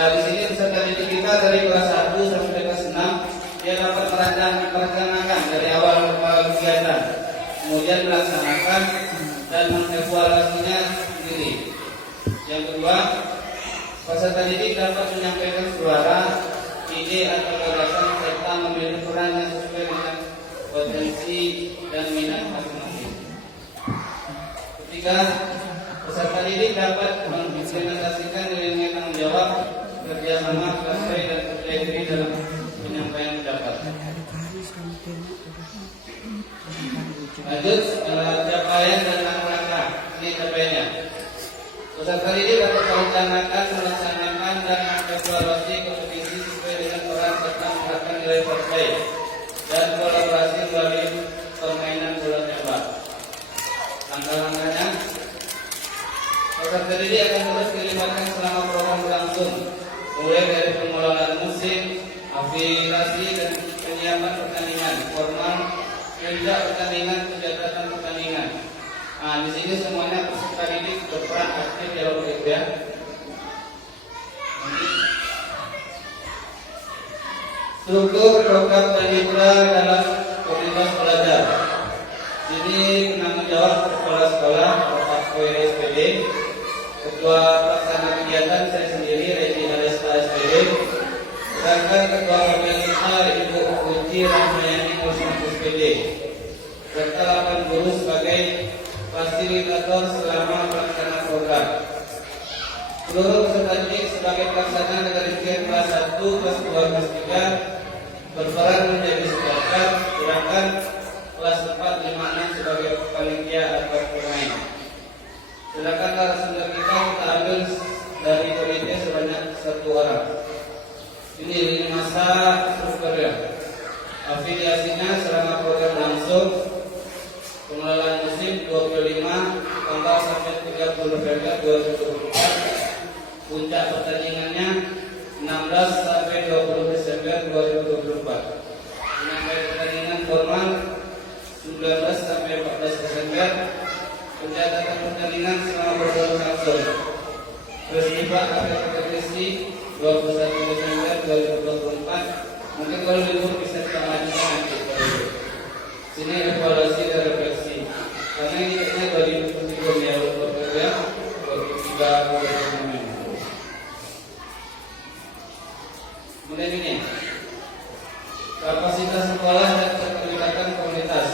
Nah, di sini peserta didik kita dari kelas 1 sampai kelas 6 dia dapat merencanakan dari awal kegiatan, kemudian melaksanakan dan mengevaluasinya sendiri. Yang kedua, peserta didik dapat menyampaikan suara, ide atau gagasan serta memilih peran yang sesuai dengan potensi dan minat masing-masing. Ketiga, peserta didik dapat mengimplementasikan nilai tanggung jawab, kerjasama, kelas dan percaya diri dalam penyampaian pendapat. Lanjut, capaian dan langkah. Ini capaiannya. Peserta didik dapat merencanakan, melaksanakan dan mengevaluasi kompetisi sesuai dengan peran serta menerapkan nilai terbaik dan kolaborasi melalui permainan bola tembak. Langkah-langkahnya, peserta didik akan terus dilibatkan selama program berlangsung, mulai dari pengelolaan musim, afiliasi dan penyiapan pertandingan formal hingga pertandingan kejahatan pertandingan. Nah, di sini semuanya peserta didik berperan aktif dalam program. Struktur program dan mitra dalam komunitas belajar. Ini penanggung jawab kepala sekolah Bapak SPD, ketua pelaksana kegiatan saya sendiri Redi Alesta SPD, sedangkan ketua kita Ibu Uci Rahmayani Kusuma SPD, serta 8 guru sebagai fasilitator selama pelaksanaan program. Seluruh peserta didik sebagai pelaksana dari kelas 1, kelas 2, kelas 3 berperan menjadi supporter, sedangkan kelas 4, 5, 6 sebagai panitia atau pemain. Sedangkan narasumber kita ambil dari komite sebanyak 1 orang. Ini lini masa strukturnya. Afiliasinya selama program langsung, pengelolaan musim 25 tanggal sampai 30 November 2024, puncak pertandingannya 16 sampai 20 Desember 2024. Penyampaian pertandingan formal 19 sampai 14 Desember, pencatatan pertandingan selama program langsung. Festival akhir kompetisi 21 Desember 2024. Mungkin kalau libur bisa kita lanjutkan nanti. Sini evaluasi dan refleksi. Karena ini kayaknya dari sebelum ya bekerja, tiga momen. Kemudian ini kapasitas sekolah dan keterlibatan komunitas.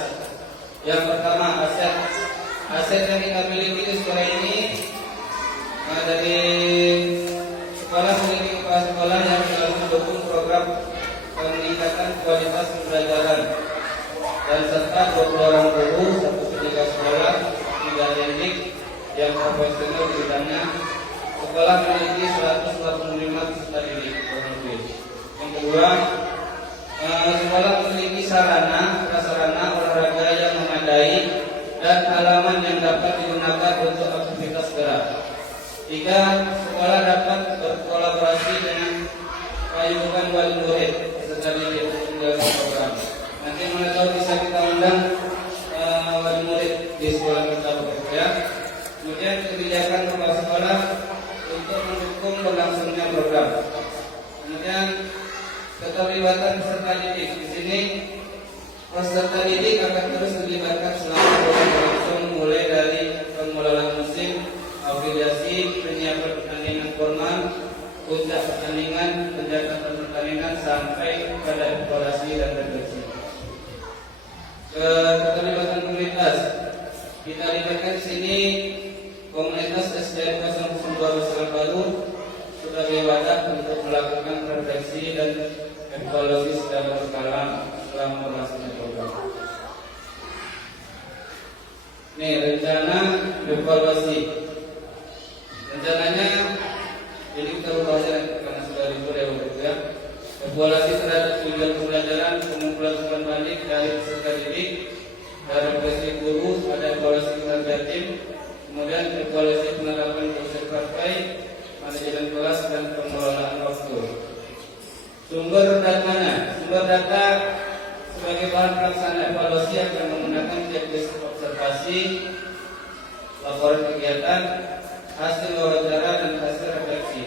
Yang pertama, aset yang kita miliki di sekolah ini dari sekolah memiliki kepala sekolah yang selalu mendukung program peningkatan kualitas pembelajaran dan serta 20 orang guru, 1 penjaga sekolah, 3 teknik yang profesional di bidangnya. Sekolah memiliki 185 peserta didik. Yang kedua, sekolah memiliki sarana, prasarana olahraga yang memadai dan halaman yang dapat digunakan untuk aktivitas gerak. 3. Sekolah dapat berkolaborasi dengan payungan wali murid peserta didik dalam program. Nanti mana tahu bisa kita undang wali murid di sekolah kita bekerja. Kemudian kebijakan kepala sekolah untuk mendukung berlangsungnya program. Kemudian keterlibatan peserta didik. Di sini peserta didik akan terus dilibatkan selama program berlangsung, mulai dari pengelolaan musim, afiliasi, penyiapan pertandingan formal, puncak pertandingan, pencatatan pertandingan sampai pada evaluasi dan refleksi. Keterlibatan komunitas. Kita libatkan di sini komunitas SDN 002 Baru sebagai wadah untuk melakukan refleksi dan evaluasi secara berkala selama berlangsungnya program. Nih, rencana evaluasi. Rencananya ini kita bahas karena sudah libur ya. Evaluasi terhadap tujuan pembelajaran, pengumpulan umpan balik dari peserta didik, dari refleksi guru, ada evaluasi kinerja tim, kemudian evaluasi penerapan proses partai, manajemen kelas dan pengelolaan waktu. Sumber datanya, sumber data sebagai bahan pelaksanaan evaluasi akan menggunakan checklist observasi, laporan kegiatan, hasil wawancara dan hasil refleksi.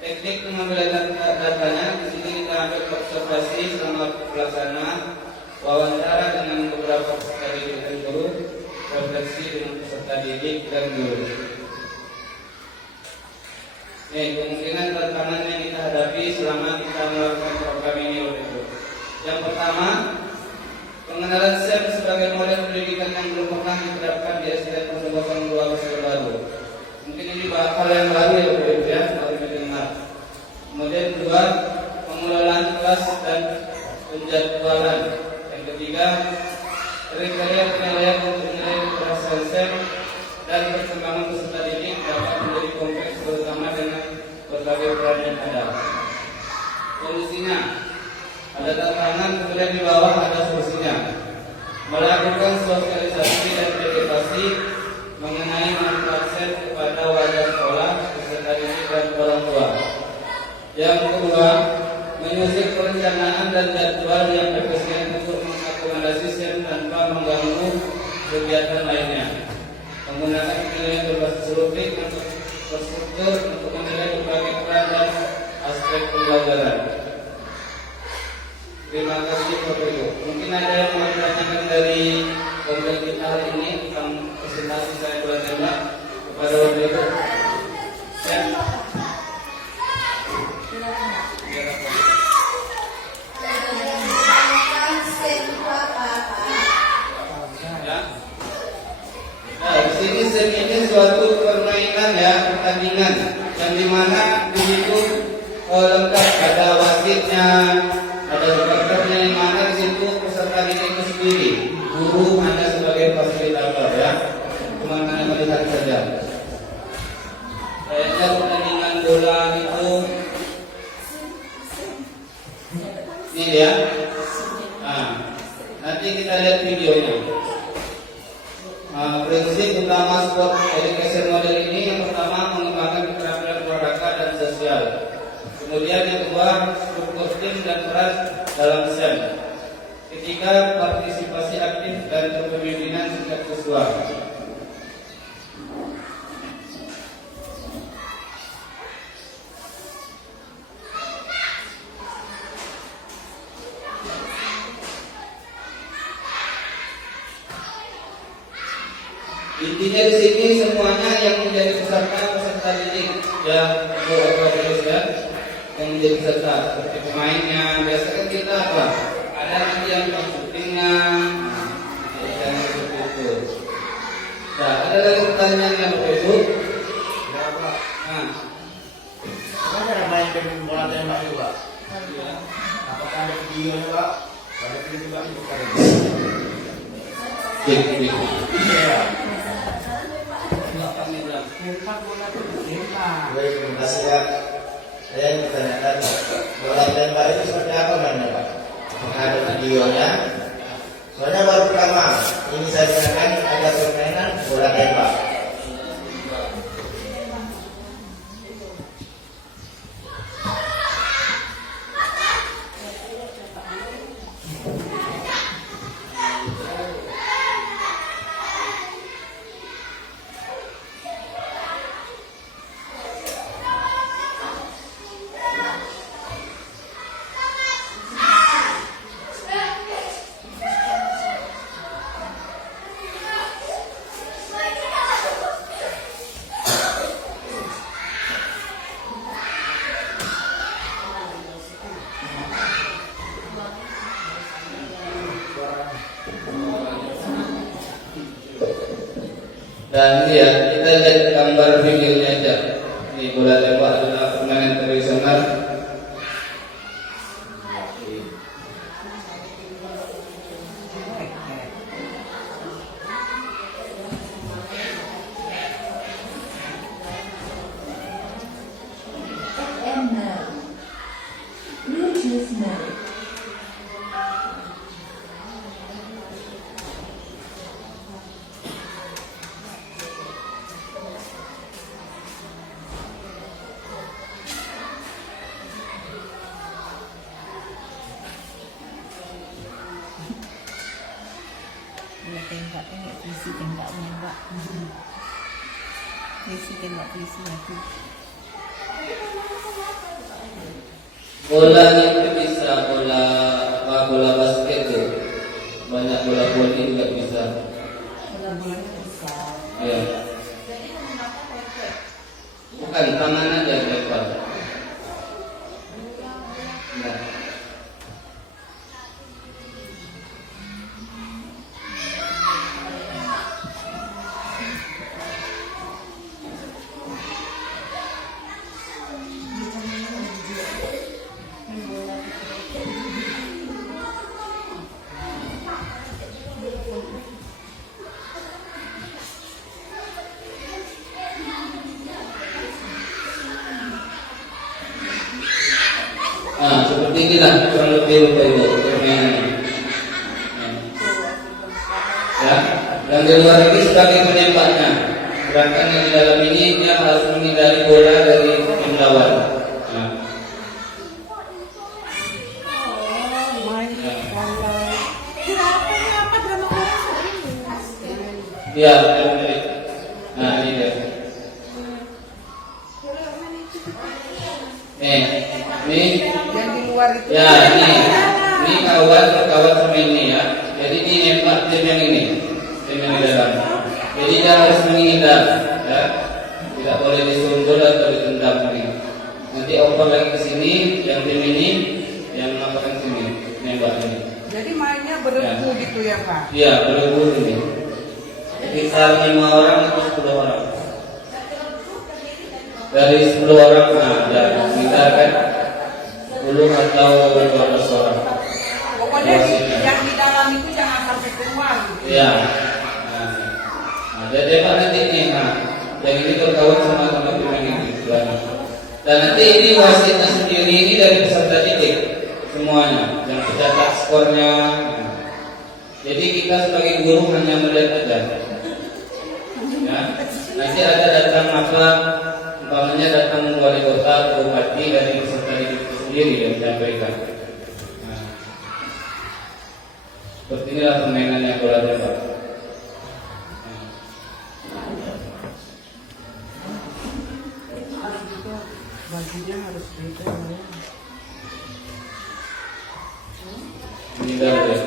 Teknik Teknik pengambilan datanya, di sini kita ambil observasi selama pelaksanaan, wawancara dengan beberapa peserta didik dan guru, refleksi dengan peserta didik dan guru. Kemungkinan tantangan yang kita hadapi selama kita melakukan program ini oleh guru. Yang pertama, pengenalan SEM sebagai model pendidikan yang belum pernah diterapkan di SDN 002 Pasir Baru. Mungkin ini hal yang baru ya Bapak Ibu ya, baru didengar. Kemudian kedua, pengelolaan kelas dan penjadwalan. Yang ketiga, kriteria penilaian untuk menilai keberhasilan SEM dan perkembangan peserta didik dapat menjadi kompleks terutama dengan berbagai peran yang ada. Solusinya, ada tantangan, kemudian di bawah ada solusinya. Melakukan sosialisasi dan edukasi mengenai manfaat SEM kepada warga sekolah, peserta didik dan orang tua. Yang kedua, menyusun perencanaan dan jadwal yang efisien untuk mengakomodasi SEM tanpa mengganggu kegiatan lainnya. Menggunakan penilaian berbasis rubrik untuk terstruktur untuk menilai berbagai peran dan aspek pembelajaran. Terima kasih Bapak Ibu. Mungkin ada yang mau ditanyakan dari konten kita hari ini tentang presentasi saya buat tembak kepada Bapak Ibu. Ya. Nah, di sini SEM ini suatu permainan ya, pertandingan yang dimana di situ lengkap, ada wasitnya, ada supporternya, yang mana di situ peserta didik itu sendiri, guru hanya sebagai fasilitator ya, cuma hanya melihat saja. Kayaknya pertandingan bola itu ini ya. Nah, nanti kita lihat videonya. Prinsip utama sport education model ini yang pertama mengembangkan keterampilan olahraga dan sosial. Kemudian yang kedua, struktur tim dan peran dalam SEM. Ketiga, partisipasi aktif dan kepemimpinan sejak siswa. Intinya di sini semuanya yang menjadi peserta didik ya, yang menjadi peserta seperti pemainnya. Biasanya kita apa? Ada nanti yang syutingan, dan seperti itu. Nah, ada lagi pertanyaan yang Bapak Ibu? Ya Pak. Nah, Apa cara mainkan bola tembak itu Pak? ya. Apakah ada videonya Pak? Ada video juga itu Pak? Iya. Baik, terima kasih Pak. Saya ingin bertanyakan, bola tembak itu seperti apa mainnya Pak? Apakah ada videonya? Soalnya baru pertama ini saya tanyakan ada permainan bola tembak. Dan ya, kita lihat gambar videonya aja. Ini bola tembak adalah permainan tradisional. FM mode. Bluetooth mode. Bola tembaknya visi tembaknya Pak. Visi tembak visi aku. Bola itu bisa bola basket tuh. Banyak bola voli juga bisa. Bola-bola bisa. Ya. Bukan tangan aja lempar. Nah. Nah, seperti inilah kurang lebih Ibu permainannya. Ya, yang di luar ini sebagai penembaknya. Sedangkan yang di dalam ini dia harus menghindari bola dari tim lawan. Nah. Ya, nah ini dia. Nih, Yang di luar itu. ya ini kawan sama ini ya. Jadi ini nembak tim yang ini, tim yang di dalam. Jadi dia harus menghindar, ya. Tidak boleh disundul atau ditendang ini. Nanti oper lagi ke sini, yang tim ini, yang melakukan sini, nembak ini. Jadi mainnya beregu gitu ya Pak? Iya, beregu ini. Sekitar 5 orang atau 10 orang. Dari 10 orang, nah, ya, kita kan 10 atau 12 orang. Pokoknya yang di dalam itu jangan sampai keluar. Iya. Nah, jadi apa nanti ini? Nah, yang ini berkawan sama pemain ini. Dan nanti ini wasitnya sendiri ini dari peserta didik semuanya, yang mencatat skornya. Jadi kita sebagai guru hanya melihat aja. Ya, nanti ada datang apa? Umpamanya datang wali kota atau bupati dari peserta didik itu sendiri yang menyampaikan. Nah, seperti inilah permainan yang bola tembak. Bajunya harus beda ya. Ini dah ya.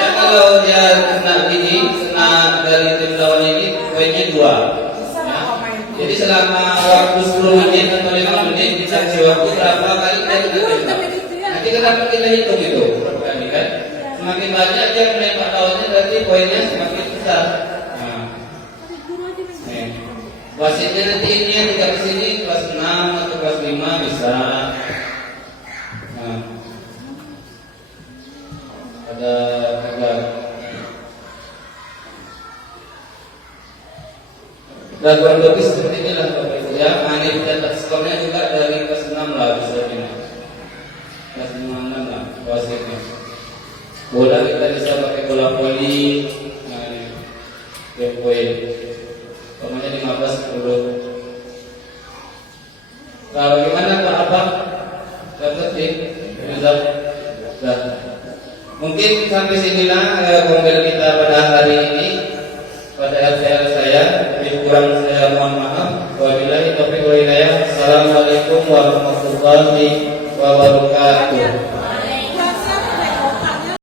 Ya kalau dia kena ini, kena dari tim lawan ini, poinnya 2. Ya. Jadi selama waktu 10 menit atau 5 menit bisa kasih waktu berapa kali kita tembak. Nanti kenapa kita hitung itu? Kali kan? Semakin banyak dia menembak lawannya, berarti poinnya semakin besar. Nah. Wasitnya nanti ini yang tidak kesini kelas 6 atau kelas 5 bisa. Nah. Ada dan kurang lebih seperti inilah Bapak Ibu ya. Hanya dicatat skornya juga dari kelas 6 lah bisa ini. Kelas 5 lah wasitnya. Bola kita bisa pakai bola voli. Nah ini poin. Pokoknya 15-10. Kalau gimana Pak Abang? Dapat sih? Nah. Mungkin sampai sinilah konten kita pada hari ini. Pada LCL saya, lebih kurang saya mohon maaf. Wabillahi taufiq wal hidayah. Assalamualaikum warahmatullahi wabarakatuh.